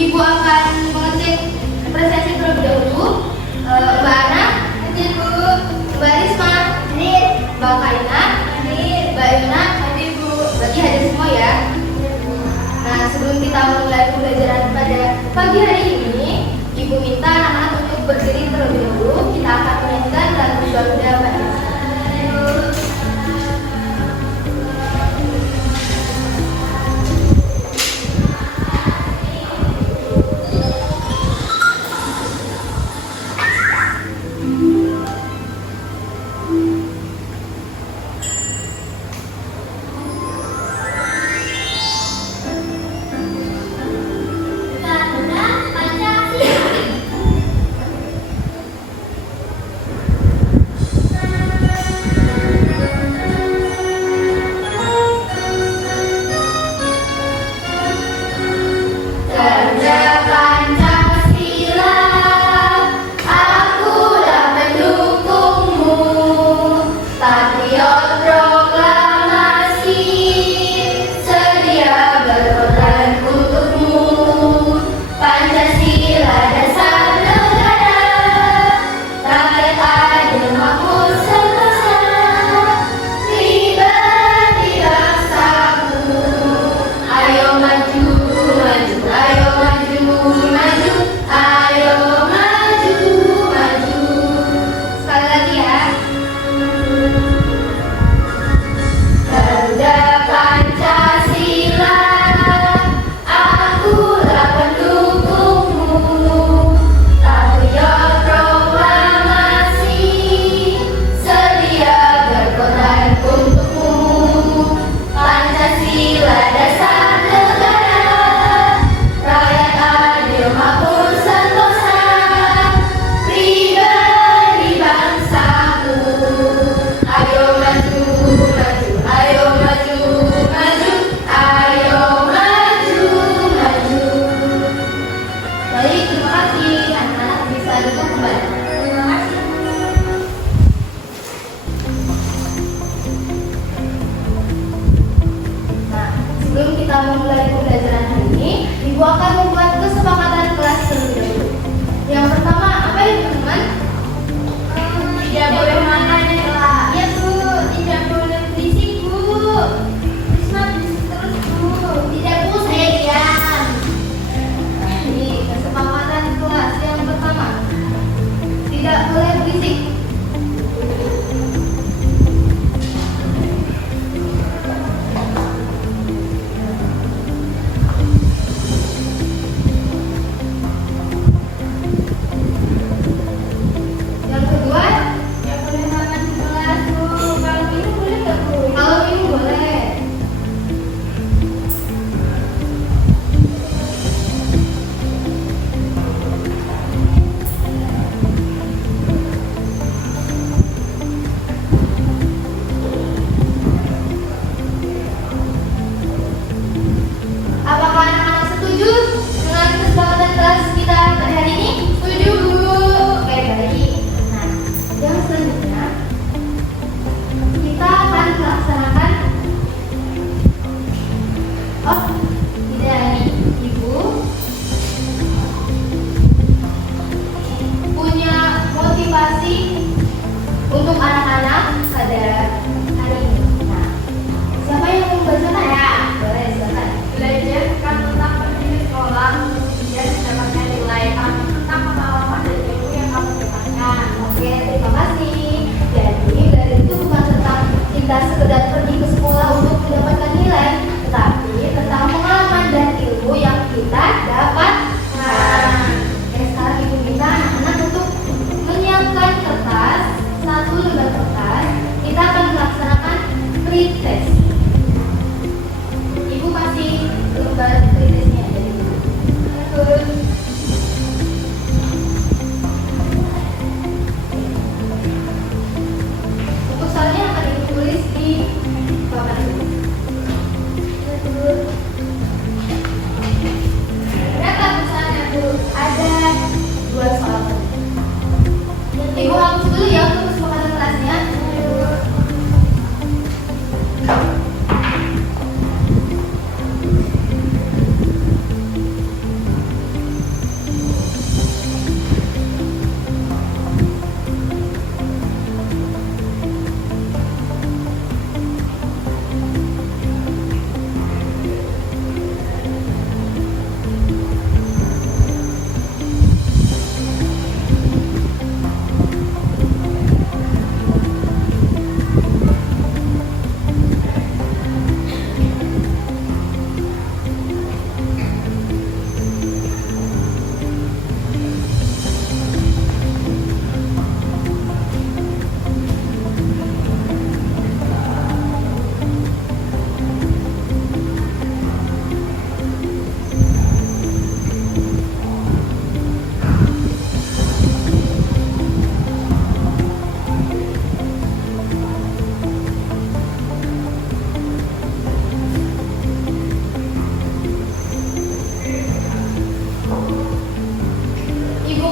Ibu akan mengecek presentasi terlebih dahulu. Mbak Ana, hadir Bu. Mbak Risma, hadir. Mbak Kaina, hadir. Mbak Yuna, hadir Bu. Berarti hadir semua ya. Nah, sebelum kita mulai pembelajaran pada pagi hari ini, Ibu minta anak-anak untuk berdiri terlebih dahulu. Kita akan menyanyikan lagu Garuda Pancasila. Sebelum kita memulai pembelajaran hari ini, Ibu akan membuat kesepakatan kelas terlebih dahulu. Yang pertama, apa itu teman-teman? Tidak boleh makan di kelas. Ya Bu, tidak boleh berisik Bu. Risma berisik terus Bu. Tidak Bu, saya diam. Nah, ini kesepakatan kelas yang pertama. Tidak boleh berisik.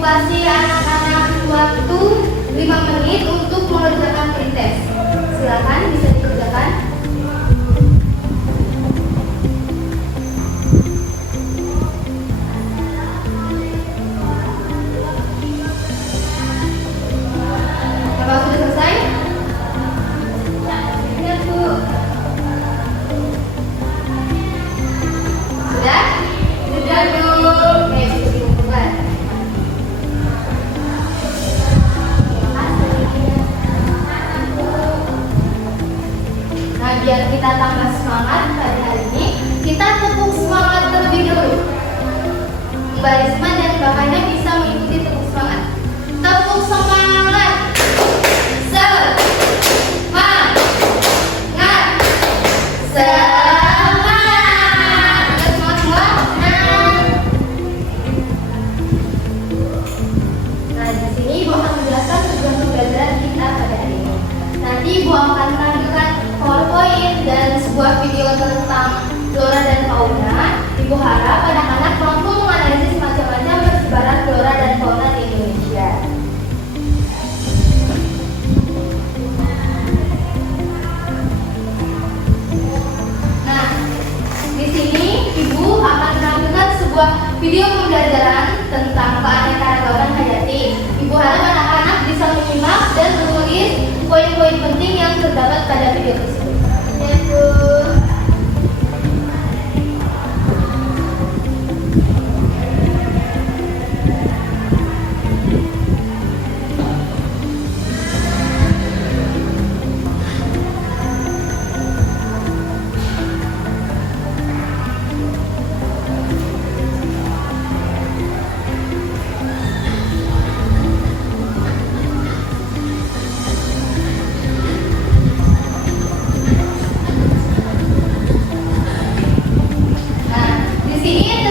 kasih anak-anak waktu 5 menit untuk mengerjakan pretest. Silakan bisa dikerjakan. Apakah sudah selesai? Ya, Bu. Sudah? Sudah, Bu. Oke, bisa dikumpulkan. Nah, biar kita tambah semangat pada hari ini, kita tepuk semangat terlebih dahulu. Mbak Risma dan Mbak Hana bisa mengikuti tepuk semangat. Tepuk semangat. Semangat. Semangat. Kita semangat semua. Nah, di sini Ibu akan menjelaskan tujuan pembelajaran kita pada hari ini. Nanti Ibu akan menampilkan PowerPoint dan sebuah video tentang flora dan fauna. Ibu harap anak-anak mampu menganalisis macam-macam persebaran flora dan fauna di Indonesia. Nah, di sini Ibu akan menampilkan sebuah video pembelajaran tentang keanekaragaman hayati. Ibu harap anak-anak bisa menyimak dan menulis poin-poin penting yang terdapat pada video tersebut. Ya, Bu.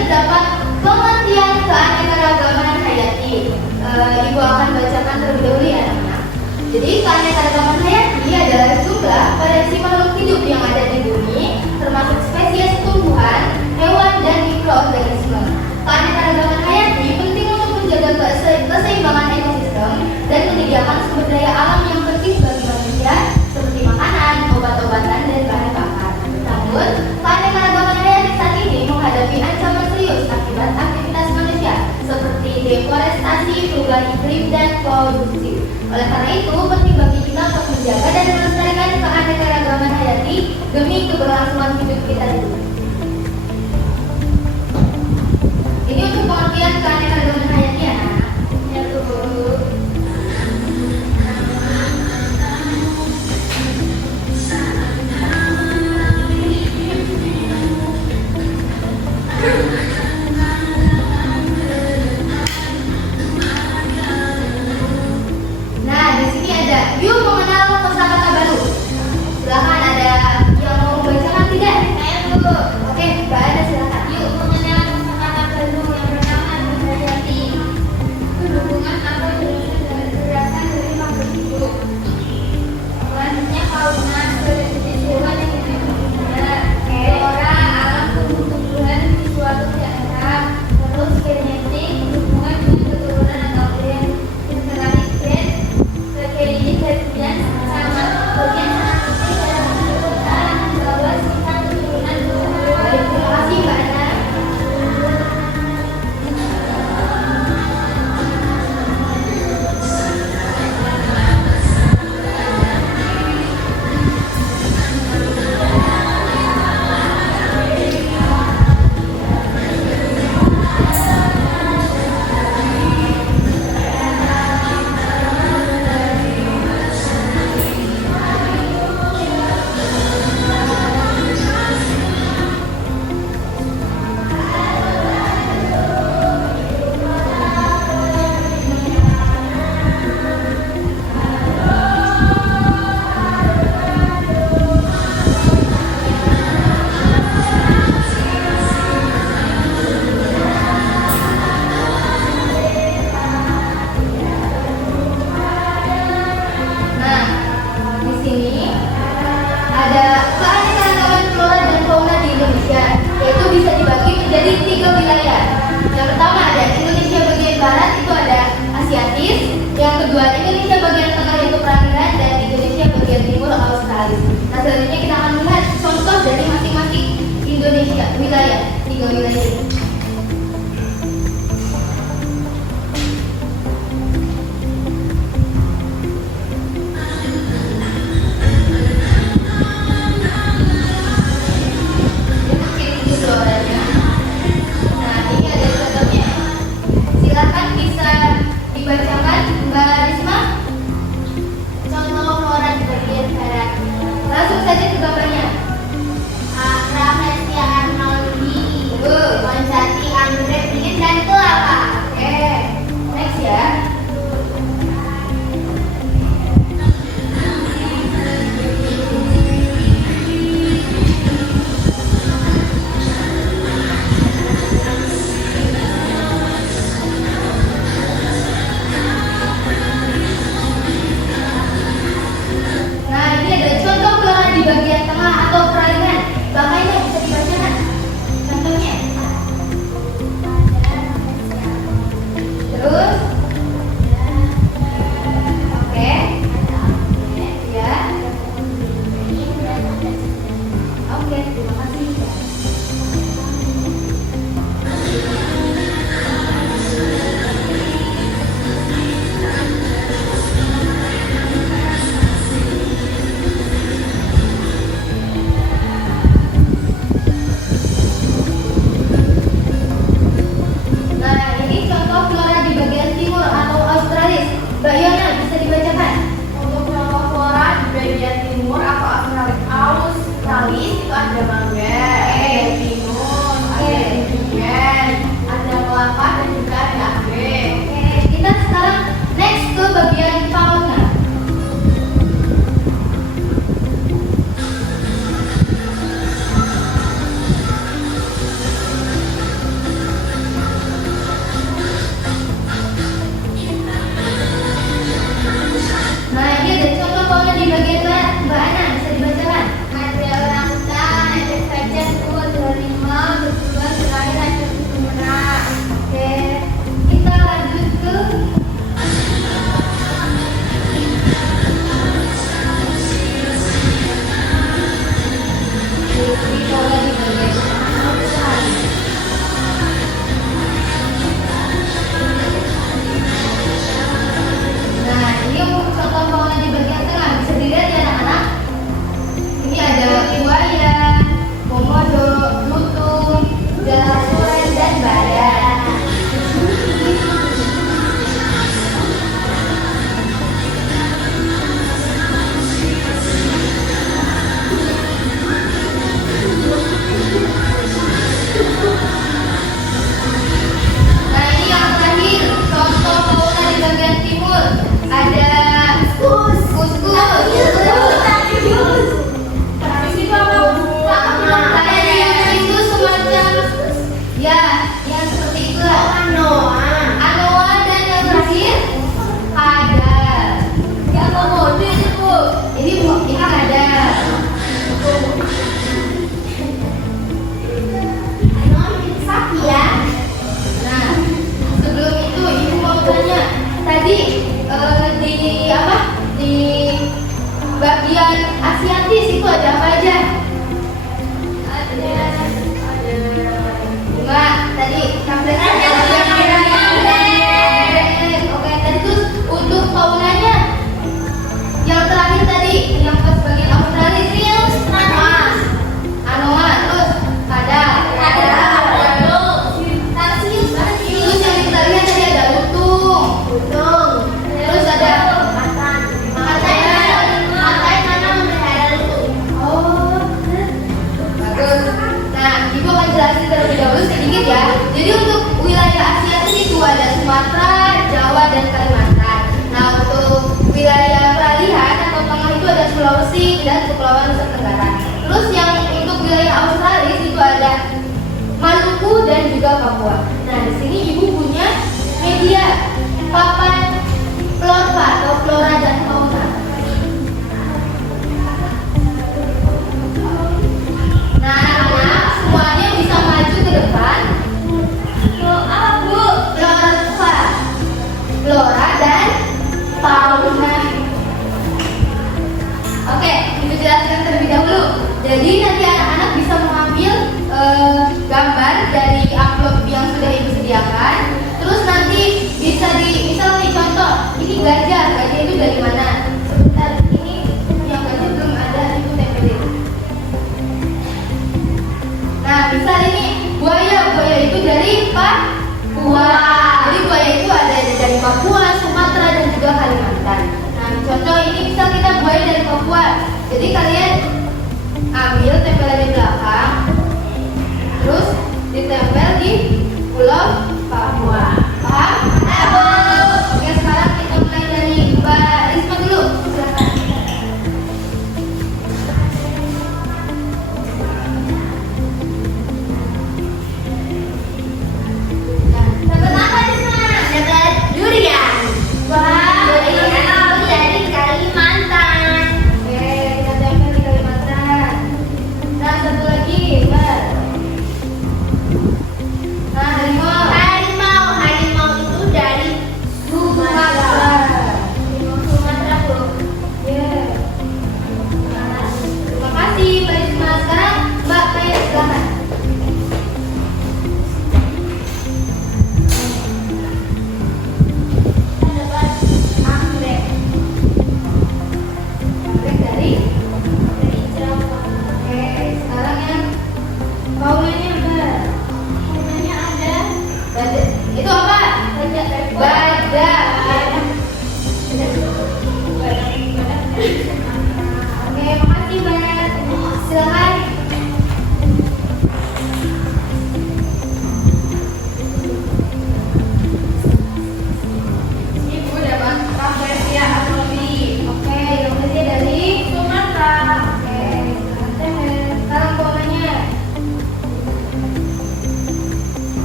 Terdapat pengertian keanekaragaman hayati. Ibu akan bacakan terlebih dahulu ya, anak-anak. Jadi keanekaragaman hayati adalah jumlah variasi makhluk hidup yang ada di bumi, termasuk spesies tumbuhan, hewan, dan mikroorganisme. Keanekaragaman hayati penting untuk menjaga keseimbangan ekosistem dan menyediakan sumber daya alam yang penting bagi manusia seperti makanan, obat-obatan, dan bahan bakar. Namun, keanekaragaman hayati saat ini menghadapi ancaman serius akibat aktivitas manusia seperti deforestasi, perubahan iklim, dan polusi. Oleh karena itu, penting bagi kita untuk menjaga dan melestarikan keanekaragaman hayati demi keberlangsungan hidup kita di bumi. Ini untuk pengertian keanekaragaman hayati ya, anak. Ya, Bu. Nah, di sini ada yuk mengenal kosakata baru. Silakan, ada yang mau membacakan tidak? Saya, Bu. Oke, Mbak Ada silakan. Yuk mengenal kosakata baru yang pertama berhati. Hubungan atau gerakan dari makhluk hidup. Selanjutnya fauna sebagai jenis hewan yang hidup di darat. Flora alam tumbuh-tumbuhan di suatu daerah. wilayah ini? Silakan bisa dibacakan Mbak Risma. Contoh flora di bagian barat. Langsung saja ke gambarnya. Ramesia Arnoldi, Monsati Anggrek dingin dan kelapa. Oke, next ya. Nah, ini ada contoh flora di bagian tengah atau perairan. Makanya bisa dibacakan. Contohnya. Terus, oke, ya, oke, terima kasih. Nah, ini contoh flora di bagian timur atau Australis. Mbak Yona, bisa dibacakan? Untuk contoh flora di bagian timur atau Australis itu ada mangga, ada timun, ada durian, ada kelapa dan juga ada anggrek. Oke, kita sekarang next ke bagian fauna. Nah, ini ada contoh fauna di bagian barat. Mbak Ana, bisa dibacakan? Ada orangutan, ada gajah, ada harimau, betulan, terakhir ada kucing. Oke, kita lanjut ke fauna di bagian tengah. Nah, ini untuk contoh fauna di bagian tengah bisa dilihat ya anak-anak. Ini ada buaya, komodo, lutung, galaxuren dan badak. Nah, ini yang terakhir contoh fauna di bagian timur ada kuskus. Habis itu apa, Bu? Kayak itu semacam ya yang seperti itu lah. Anoa dan yang terakhir ada. Ya komodo itu, Bu. Ini ada. Sapi ya. Nah, sebelum itu ibu mau tanya tadi di apa di bagian Asiatis itu ada apa aja? Ada Bunga tadi kampret ada. Oke, tadi tuh untuk faunanya yang terakhir tadi yang pas bagian Australis Anoa, terus ada. Terus yang kita lihat tadi ada lutung. Terus ada oh, bagus. Nah, ibu akan jelasin terlebih dahulu sedikit ya. Jadi untuk wilayah Asia itu ada Sumatera, Jawa, dan Kalimantan. Nah, untuk wilayah peralihan atau tengah itu ada Sulawesi dan Kepulauan Nusa Tenggara. Terus yang untuk wilayah Australia itu ada Maluku dan juga Papua. Nah, di sini ibu punya media papan flora atau flora dan fauna. Nah, anak-anak semuanya bisa maju ke depan. Apa, Bu? Flora dan fauna. Oke, itu jelaskan terlebih dahulu. Jadi nanti anak-anak bisa mengambil gambar dan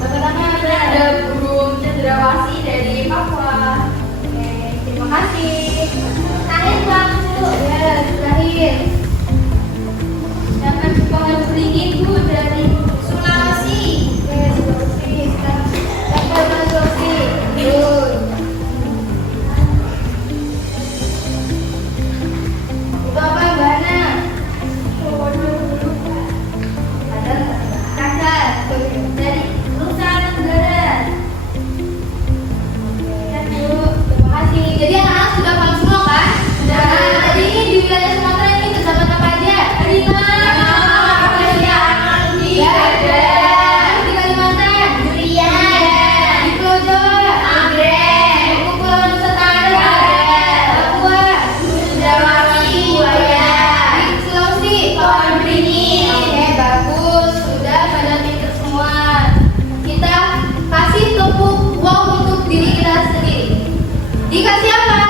Pertama Ada burung cendrawasih dari Papua. Oke, terima kasih. Terakhir waktu ya terakhir. Dapat pohon beringin Bu dari Sulawesi. Oke, Sulawesi. Dapat Sulawesi. Good. Itu apa Mbak Hana? Ada kakak dari Nusa Tenggara. Ya Bu, terima kasih. Jadi anak-anak sudah paham semua kan? Sudah. Nah, jadi ini di wilayah Sumatera ini terdapat apa aja? Ya, ada. Di Kalimantan, durian. Di Pulau Jawa, anggrek. Di Kepulauan Nusantara, Papua, cendrawasih, buaya. Di Sulawesi, pohon beringin. Oke, bagus. Sudah pada pinter semua. Kita kasih tepuk wow untuk diri kita sendiri. Dikasih apa?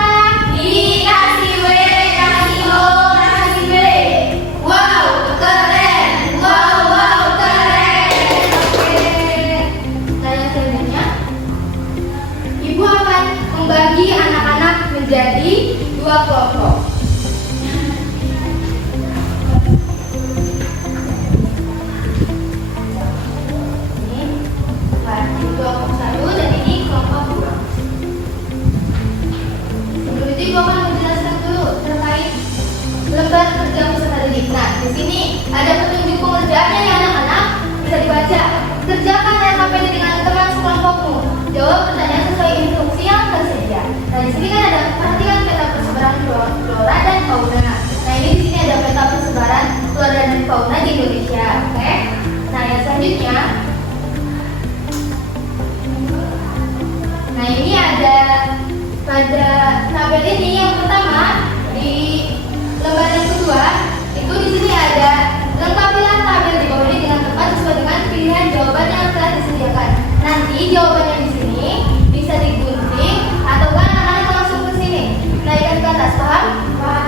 Dikasih W, kasih O, kasih W. Wow, keren. Wow, keren. Oke. Tanya selanjutnya. Ibu akan membagi anak-anak menjadi 2 kelompok. Ini kelompok 1 dan ini kelompok 2. Sebelum itu Ibu akan menjelaskan dulu terkait lembar kerja peserta didik. Nah, di sini ada petunjuk pengerjaannya ya anak-anak, bisa dibaca. Kerjakan LKPD dengan teman sekelompokmu. Jawab pertanyaan sesuai instruksi yang tersedia. Nah, di sini kan ada perhatikan peta persebaran flora dan fauna. Nah, ini di sini ada peta persebaran flora dan fauna di Indonesia. Oke. Nah, yang selanjutnya. Nah, ini ada pada tabel ini yang pertama di lembar yang kedua itu di sini ada lengkapilah tabel di bawah ini dengan tepat sesuai dengan pilihan jawaban yang telah disediakan. Nanti jawabannya di sini bisa digunting atau kan anak-anak langsung ke sini. Naikkan ke atas, paham?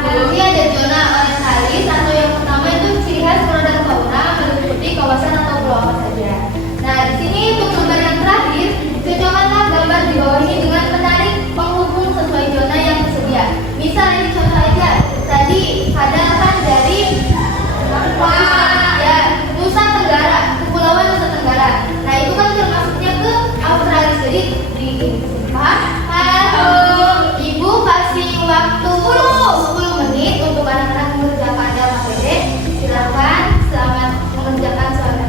Jadi ada zona orientalis atau yang pertama itu ciri khas flora dan fauna meliputi kawasan atau pulau apa saja. Nah, di sini untuk lembar yang terakhir cocokkanlah gambar di bawah ini dengan menarik penghubung sesuai zona yang tersedia. Misal ini contoh aja. Tadi ada kan dari ya, Nusa Tenggara, Kepulauan Nusa Tenggara. Nah, itu kan termasuknya ke Australia. Jadi di paham? Halo. Ibu kasih waktu 10 menit untuk anak-anak mengerjakan LKPD. Silakan, selamat mengerjakan soalnya.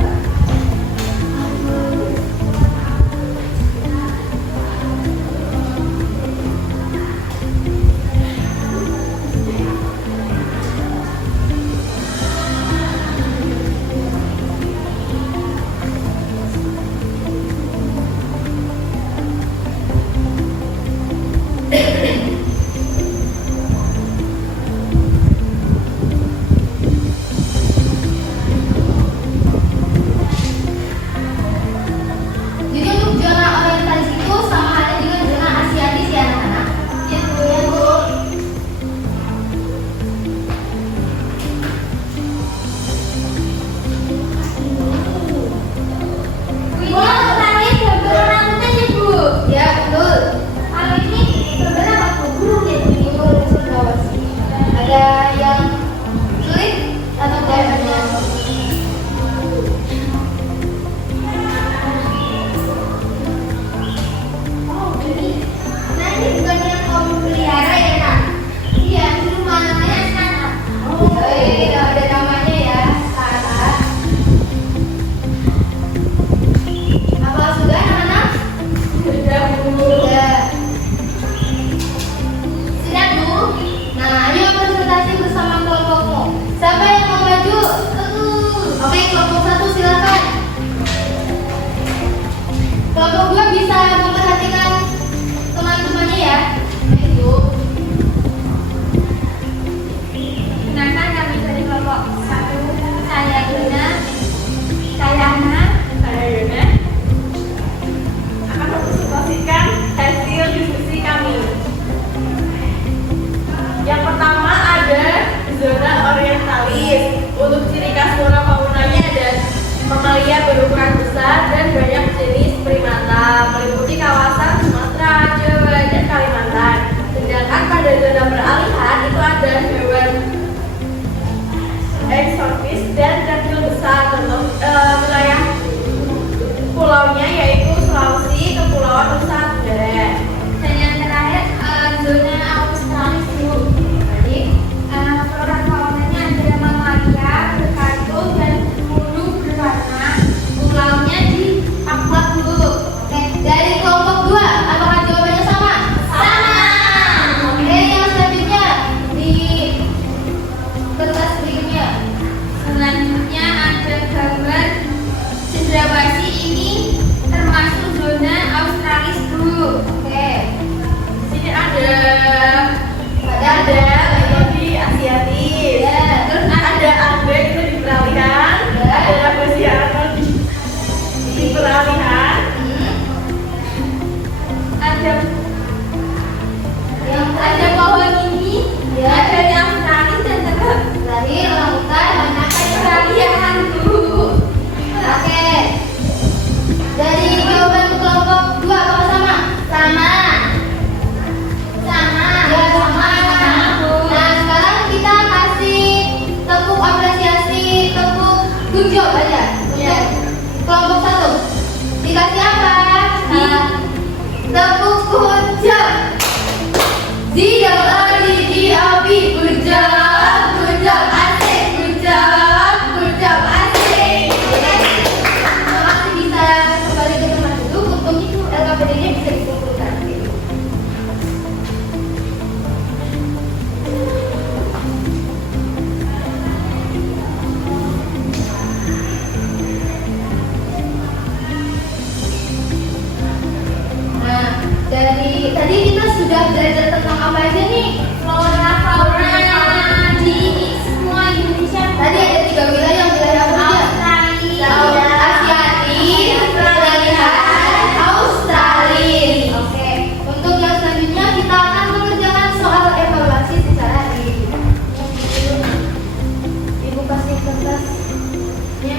Jadi untuk zona orientalis itu sama halnya dengan zona asiatis ya anak-anak. Gitu ya Bu. Tadi gambar orangutan ya Bu? Ya betul. Kalau ini gambar apa Bu? Burung ya Bu? Burung Sulawesi. Ada yang sulit atau gambarnya? Nah, ini bukan yang kamu pelihara ya nak? Iya, itu namanya Sana. Oh, ada namanya ya, Sana. Apa sudah anak-anak? Sudah Bu. Sudah. Sudah Bu. Nah, ayo presentasi bersama kelompokmu. Siapa yang mau maju? Oke, kelompok 1 silakan. Kelompok 2 bisa memperhatikan teman-temannya ya. Itu. Kenalkan kami dari kelompok 1. Saya Luna, saya Ana, saya Yuna. Akan mempresentasikan hasil diskusi kami. Yang pertama ada zona orientalis. Untuk ciri khas flora faunanya ada mamalia berukuran besar dan banyak jenis pulaunya yaitu Sulawesi, Kepulauan Nusa Tenggara. Dan yang terakhir zona Australis dulu. Jadi flora faunanya ada mamalia, berkartu dan bulu berwarna. Pulaunya di Papua dulu. Oke, dari kelompok 2 apakah jawabannya sama? Sama. Oke, yang selanjutnya di kertas berikutnya. Selanjutnya ada gambar cendrawasih, ini termasuk zona Australis dulu. Oke. Sini ada di Asiatis. Ya, Terus ada anggrek itu di peralihan. Ya. Ada Labusiana di peralihan. Ada yang Ada pohon ini. Ya. Ada di Australis dan tetap tadi lautan di peralihan dulu. Oke. Dari jawaban kelompok 2 apakah sama? Sama. Sama. Ya, sama. Nah, sekarang kita kasih tepuk apresiasi, tepuk good job aja. Ya. Kelompok 1. Dikasih apa? Tepuk good job. ZLRDGAB, good job, asik, good job, asik. Oke. Masih bisa kembali ke tempat duduk. Untuk itu LKPD-nya bisa dikumpulkan. Nah, dari tadi kita sudah belajar tentang apa aja nih? Flora, fauna di semua Indonesia. Tadi ada 3 wilayah apa aja? Asiatis, peralihan, Australis. Oke. Untuk yang selanjutnya kita akan mengerjakan soal evaluasi secara individu. Ibu kasih kertasnya.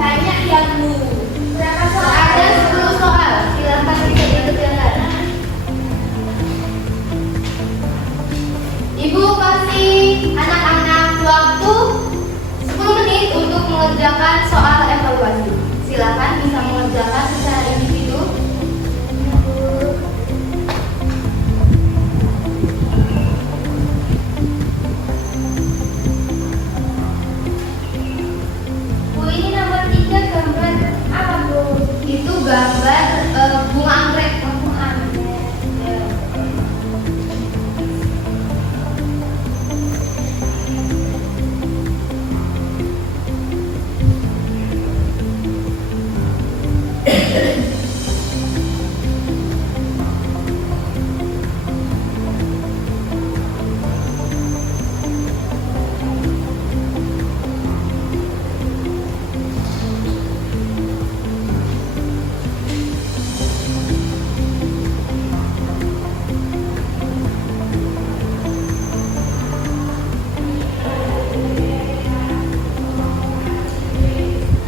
Banyak yang Bu. Berapa soal? Ada 10 soal. Silakan bisa dikerjakan. Ibu kasih anak-anak waktu 10 menit untuk mengerjakan soal evaluasi. Silakan bisa mengerjakan secara individu. Bu, ini nomor 3 gambar apa Bu? Itu gambar bunga anggrek. Bunga anggrek. Ya.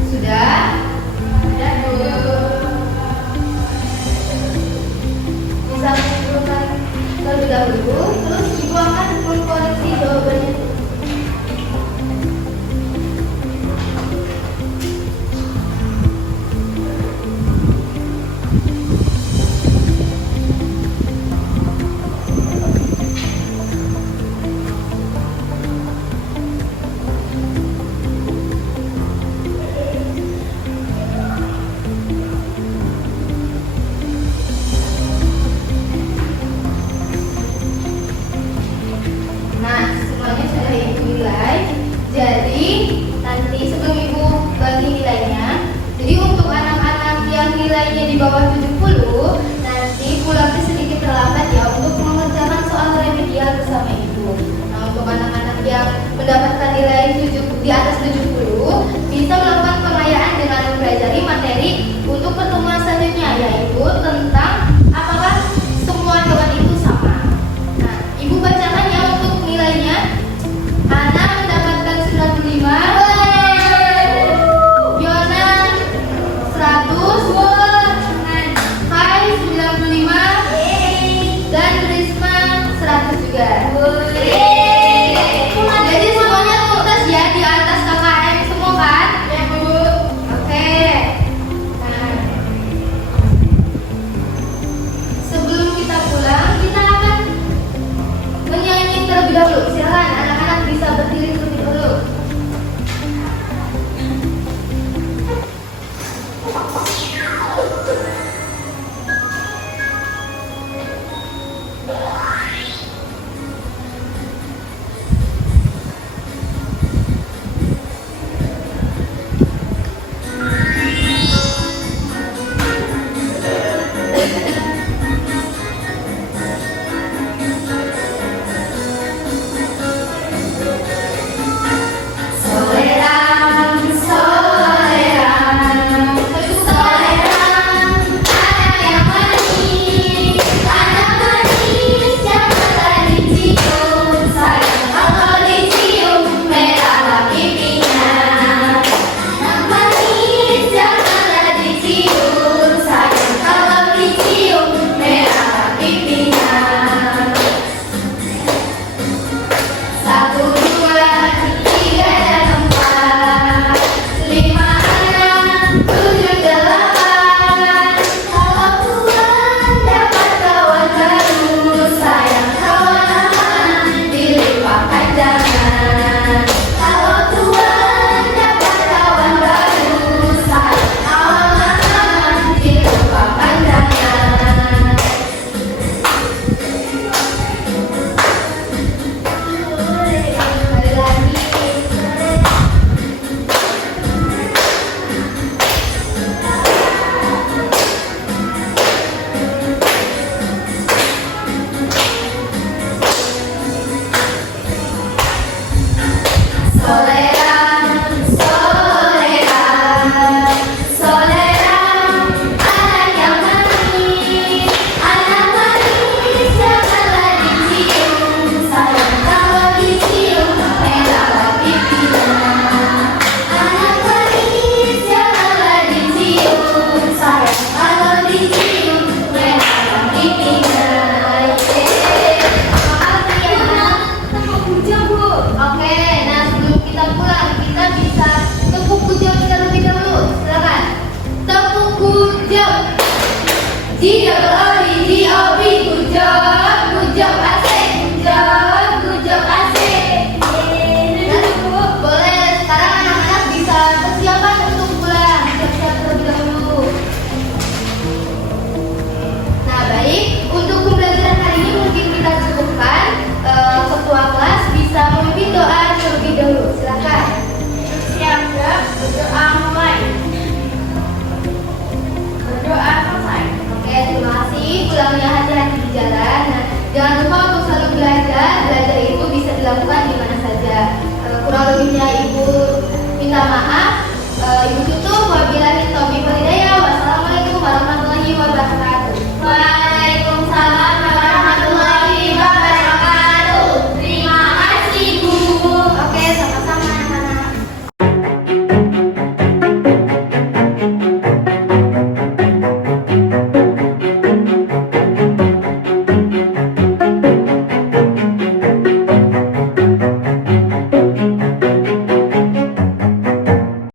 Sudah? Sudah Bu. Bisa mengumpulkan terlebih dahulu, terus ibu akan mengkoreksi jawabannya. Nah, semuanya sudah ibu nilai. Jadi nanti sebelum ibu bagi nilainya, jadi untuk anak-anak yang nilainya di bawah 70, nanti pulangnya sedikit terlambat ya untuk mengerjakan soal remedial bersama ibu. Nah, untuk anak-anak yang mendapatkan nilai di atas 70, bisa melakukan pengayaan dengan mempelajari materi untuk pertemuan selanjutnya, yaitu tentang apakah semua hewan itu sama. Nah, ibu bacakan ya untuk nilainya. Ana mendapatkan 95, Yona 100, Hai 95, dan Risma 100 juga. Jadi semuanya tuntas ya di atas KKM semua kan? G-double-O-D-G-O-B, good job,